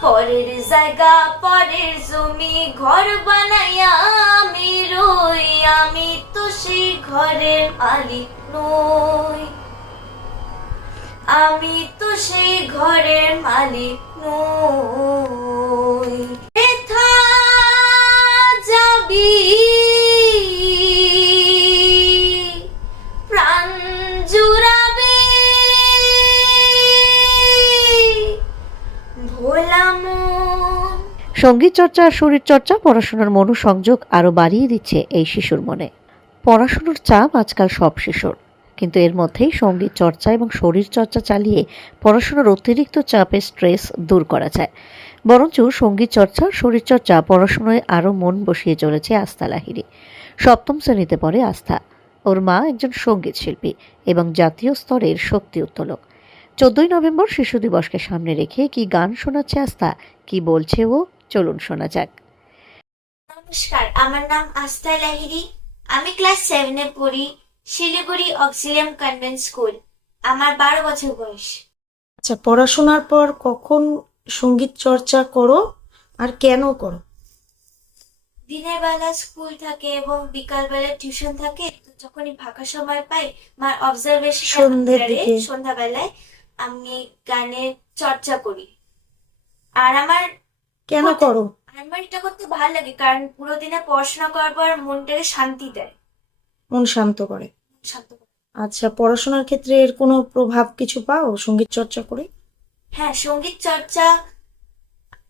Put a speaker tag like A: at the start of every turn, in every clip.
A: পরের জায়গা, পরের জমি, ঘর বানাইয়া আমি রই, আমি তো সেই ঘরের মালিক নই। আমি তো সেই ঘরের মালিক নই। যাবি?
B: সংগীত চর্চা আর শরীর চর্চা, পড়াশোনার মনোসংযোগ আরও বাড়িয়ে দিচ্ছে এই শিশুর মনে। পড়াশোনার চাপ আজকাল সব শিশুর। কিন্তু এর মধ্যেই সংগীত চর্চা এবং শরীর চর্চা চালিয়ে পড়াশোনার অতিরিক্ত চাপের স্ট্রেস দূর করা যায়। বরঞ্চ সংগীত চর্চা, শরীর চর্চা, পড়াশোনায় আরও মন বসিয়ে চলেছে আস্থা লাহিরি সপ্তম শ্রেণীতে পড়ে আস্থা। ওর মা একজন সংগীত শিল্পী এবং জাতীয় স্তরের শক্তি উত্তোলক। চোদ্দই নভেম্বর শিশু দিবসকে সামনে রেখে কি গান শোনাচ্ছে আস্থা, কি বলছে ও চলুন শোনা যাক।
A: নমস্কার আমার নাম আস্থা লাহিরি আমি ক্লাস সেভেনে পড়ি শিলিগুড়ি অক্সিলিয়াম কনভেন্ট স্কুল আমার বারো বছর বয়স।
C: আচ্ছা পড়াশোনার পর কখন সংগীত চর্চা করো আর কেন করো?
A: দিনের বেলা স্কুল থাকে এবং বিকাল বেলা টিউশন থাকে তো যখনই ফাঁকা সময় পাই মার অবজারভেশন
C: সন্ধ্যের দিকে।
A: সন্ধ্যাবেলায় আমি গানের চর্চা করি। আর আমার
C: কেন করো?
A: এটা করতে ভালো লাগে কারণ পুরো দিনে পড়াশোনা করার পর মনটাকে শান্তি দেয়।
C: মন শান্ত করে।
A: শান্ত করে।
C: আচ্ছা পড়াশোনার ক্ষেত্রে এর কোনো প্রভাব কিছু পাও সংগীত চর্চা করে?
A: হ্যাঁ সংগীত চর্চা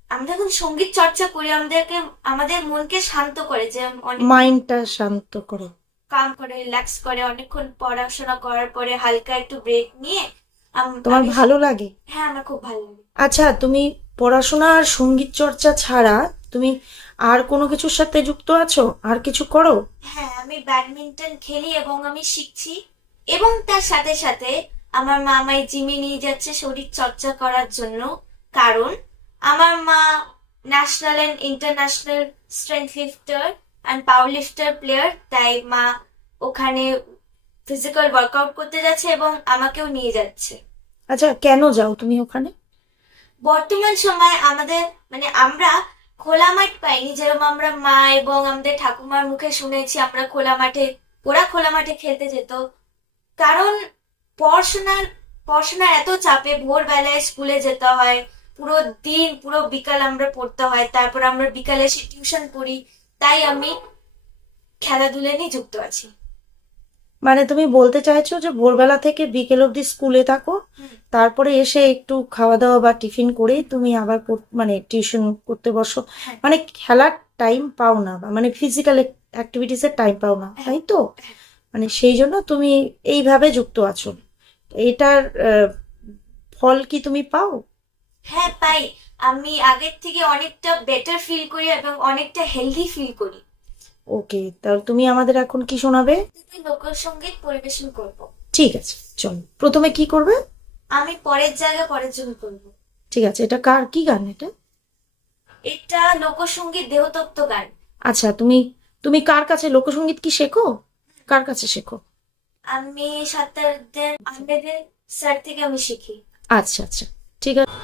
A: আমরা যখন সংগীত চর্চা করি আমাদেরকে আমাদের মনকে শান্ত করে যে অনেক
C: মাইন্ডটা শান্ত করে।
A: কাম করে রিল্যাক্স করে অনেকক্ষণ পড়াশোনা করার পরে হালকা একটু ব্রেক নিয়ে আম-
C: তোমার
A: আমি-
C: ভালো লাগে?
A: হ্যাঁ আমার খুব ভালো লাগে।
C: আচ্ছা তুমি পড়াশোনা আর সংগীত চর্চা ছাড়া তুমি আর কোনো কিছুর সাথে যুক্ত আছো? আর কিছু করো?
A: হ্যাঁ আমি ব্যাডমিন্টন খেলি এবং আমি শিখছি। এবং তার সাথে সাথে আমার মা আমায় জিমে নিয়ে যাচ্ছে শরীর চর্চা করার জন্য। কারণ আমার মা national and international strength lifter and power lifter player তাই মা ওখানে ফিজিক্যাল ওয়ার্কআউট করতে যাচ্ছে এবং আমাকেও নিয়ে যাচ্ছে।
C: আচ্ছা কেন যাও তুমি ওখানে?
A: বর্তমান সময় আমাদের মানে আমরা খোলা মাঠ পাইনি। যেরকম আমরা মা এবং আমাদের ঠাকুমার মুখে শুনেছি, আমরা খোলা মাঠে, ওরা খোলা মাঠে খেলতে যেত। কারণ পড়াশোনার পড়াশোনার এত চাপে ভোরবেলায় স্কুলে যেতে হয়, পুরো দিন, পুরো বিকাল আমরা পড়তে হয়, তারপর আমরা বিকালে এসে টিউশন পড়ি তাই আমি খেলাধুলা নিয়ে যুক্ত আছি।
C: মানে তুমি বলতে চাইছো যে ভোরবেলা থেকে বিকেল অবধি স্কুলে থাকো তারপরে এসে একটু খাওয়া দাওয়া বা টিফিন করেই তুমি আবার মানে টিউশন করতে বসো।
A: হ্যাঁ।
C: মানে খেলার টাইম পাও না বা মানে ফিজিক্যাল অ্যাক্টিভিটিস এর টাইম পাও না তাই তো?
A: হ্যাঁ।
C: মানে সেই জন্য তুমি এইভাবে যুক্ত আছো। এটার ফল কি তুমি পাও?
A: হ্যাঁ পাই। আমি আগের থেকে অনেকটা বেটার ফিল করি এবং অনেকটা হেলদি ফিল করি।
C: ওকে তাহলে তুমি আমাদের এখন কি শোনাবে?
A: আমি লোকসঙ্গীত পরিবেশন করব।
C: ঠিক আছে চলো। প্রথমে কি করবে?
A: আমি পরের জায়গা পরের জন্য করব।
C: ঠিক আছে এটা কার কি গান এটা?
A: এটা লোকসঙ্গীত দেহতত্ত্ব গান।
C: আচ্ছা তুমি তুমি কার কাছে লোকসঙ্গীত কি শেখো? কার কাছে শেখো?
A: আমি সাঁতারদের আহমেদের স্যার থেকে আমি শিখি।
C: আচ্ছা আচ্ছা ঠিক আছে।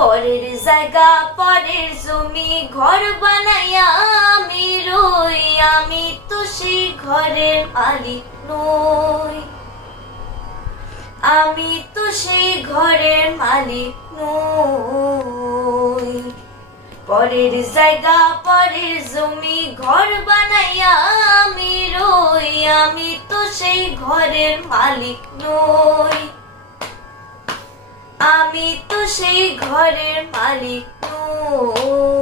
A: পরের জায়গা, পরের জমি, ঘর বানাইয়া আমি রই, আমি তো সেই ঘরের মালিক নই। আমি তো সেই ঘরের মালিক নই। পরের জায়গা, পরের জমি, ঘর বানাইয়া আমি রই, আমি তো সেই ঘরের মালিক নই। আমি তো সেই ঘরের মালিক নই।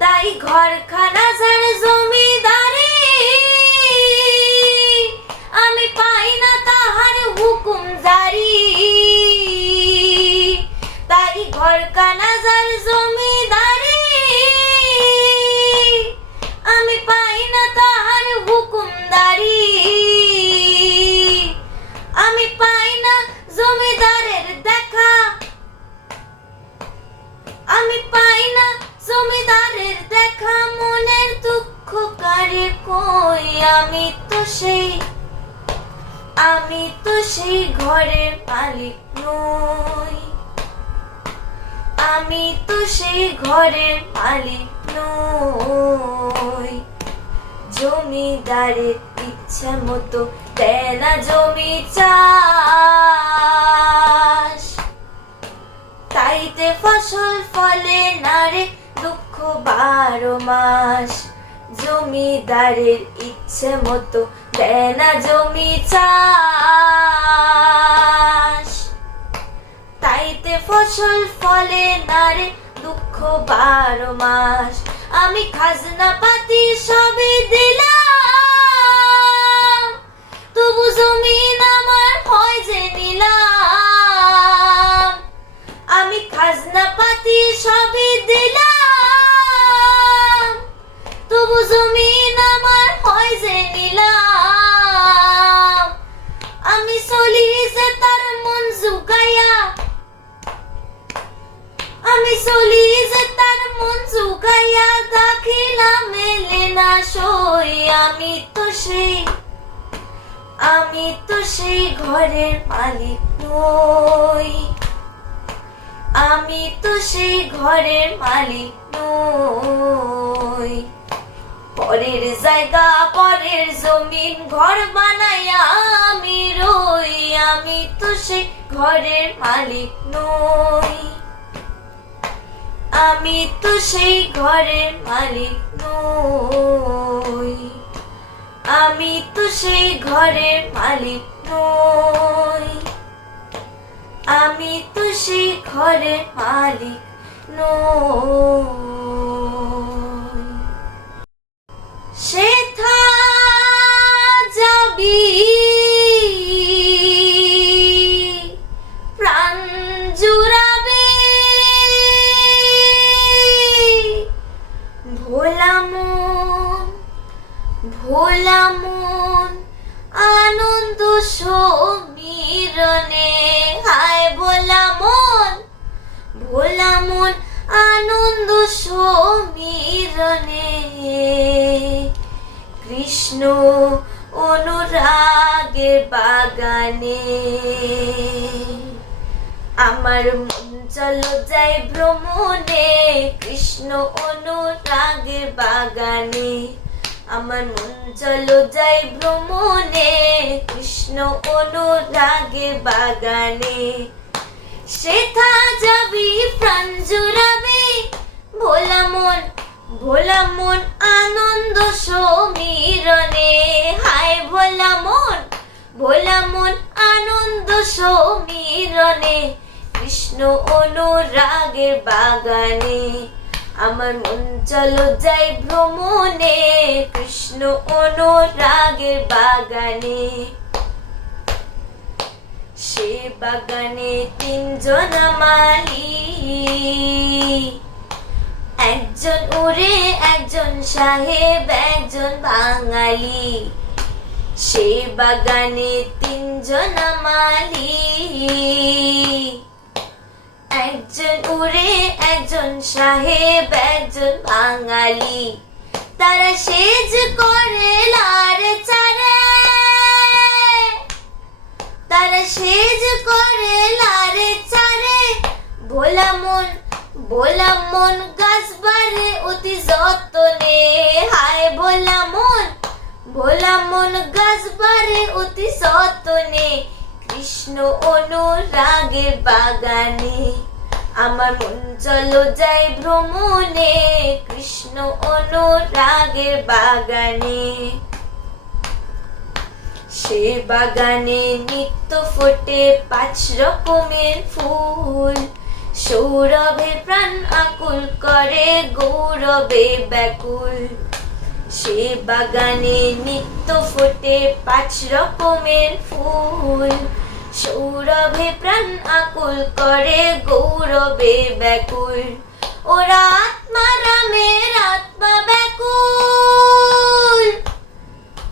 A: তাই ঘরখানা যার জমিদারি, আমি পাই না তাহার হুকুম জারি। তাই ঘরখানা যার কই আমি তো সেই, আমি তো সেই ঘরের মালিক নই। আমি তো সেই ঘরের মালিক নই। জমিদারের ইচ্ছা মতো দেয় না জমি চাষ। তাইতে ফসল ফলে না রে দুঃখ বারো মাস। জমিদারের ইচ্ছে মতো দেয় না জমি চাষ। তাইতে ফসল ফলে না রে দুঃখ বারো মাস। আমি খাজনা পাতি সবই দিলাম, তবু জমিন আমার হয় যে নিলাম। আমি খাজনা পাতি সবই দিলাম তবু জমিন আমার হয় যে নিলাম। আমি চলি যে তার মন জুগাইয়া আমি চলি যে তার মন জুগাইয়া দাখিলা মেলে না সই। আমি তো সেই, আমি তো সেই ঘরের মালিক নই। আমি তো সেই ঘরের মালিক নই। পরের জায়গা, পরের জমিন ঘর বানাইয়া আমি রই, আমি তো সেই ঘরের মালিক নই। আমি তো সেই ঘরের মালিক নই। আমি তো সেই ঘরের মালিক নই। আমি তো সেই ঘরের মালিক নই। সমীরণে হায় ভোলা মন ভোলা মন আনন্দ সমীরণে কৃষ্ণ অনুরাগের বাগানে, আমার মন চলো যাই ভ্রমণে, কৃষ্ণ অনুরাগের বাগানে। আমার মন চলো যাই ভ্রমণে, কৃষ্ণ অনুরাগের বাগানে। সেথা যাবি প্রাণ জুড়াবি, ভোলা মন ভোলা মন আনন্দ সমীরণে। হায় ভোলা মন ভোলা মন আনন্দ সমীরণে, কৃষ্ণ অনুরাগের বাগানে। আমার মন চলো যাই ভ্রমণে, কৃষ্ণ অনুরাগের বাগানে। সে বাগানে তিনজন মালি, একজন উড়ে, একজন সাহেব একজন বাঙালি। সে বাগানে তিনজন মালি। একজন উড়ে, একজন সাহেব একজন বাঙালি। তারা সেজ করে লারে চারে তারা সেজ করে লারে চারে ভোলা মন ভোলা মন গাছ বাড়ে, অতি যত্নে। হায় ভোলা মন ভোলা মন গাছ বাড়ে, অতি যত্নে। কৃষ্ণ অনুরাগের বাগানে। আমার মন চলো যাই ভ্রমণে, কৃষ্ণ অনুরাগের বাগানে। সে বাগানে নিত্য ফোটে পাঁচ রকমের ফুল। সৌরভে প্রাণ আকুল করে, গৌরবে ব্যাকুল। সে বাগানে নিত্য ফোটে পাঁচ রকমের ফুল। সৌরভে প্রাণ আকুল করে গৌরবে ব্যাকুল। ওরা আত্মা রামের আত্মা ব্যাকুল।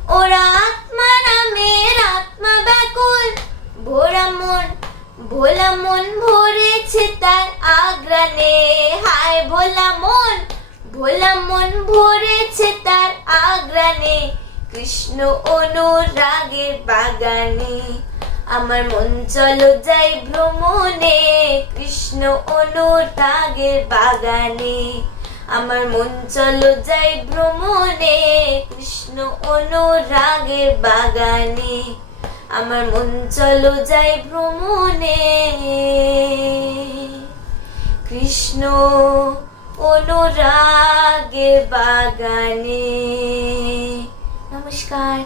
A: ওরা আত্মা রামের আত্মা ব্যাকুল। ভোরা মন, ভোলা মন ভরেছে তার আগ্রানে হায় ভোলা মন ভোলা মন ভরেছে তার আগ্রানে কৃষ্ণ অনুরাগের বাগানে আমার মন চলো যাই ভ্রমণে, কৃষ্ণ অনুরাগের বাগানে। আমার মন চলো যাই ভ্রমণে, কৃষ্ণ অনুরাগের বাগানে। আমার মন চলো যাই ভ্রমণে। কৃষ্ণ অনুরাগের বাগানে। নমস্কার।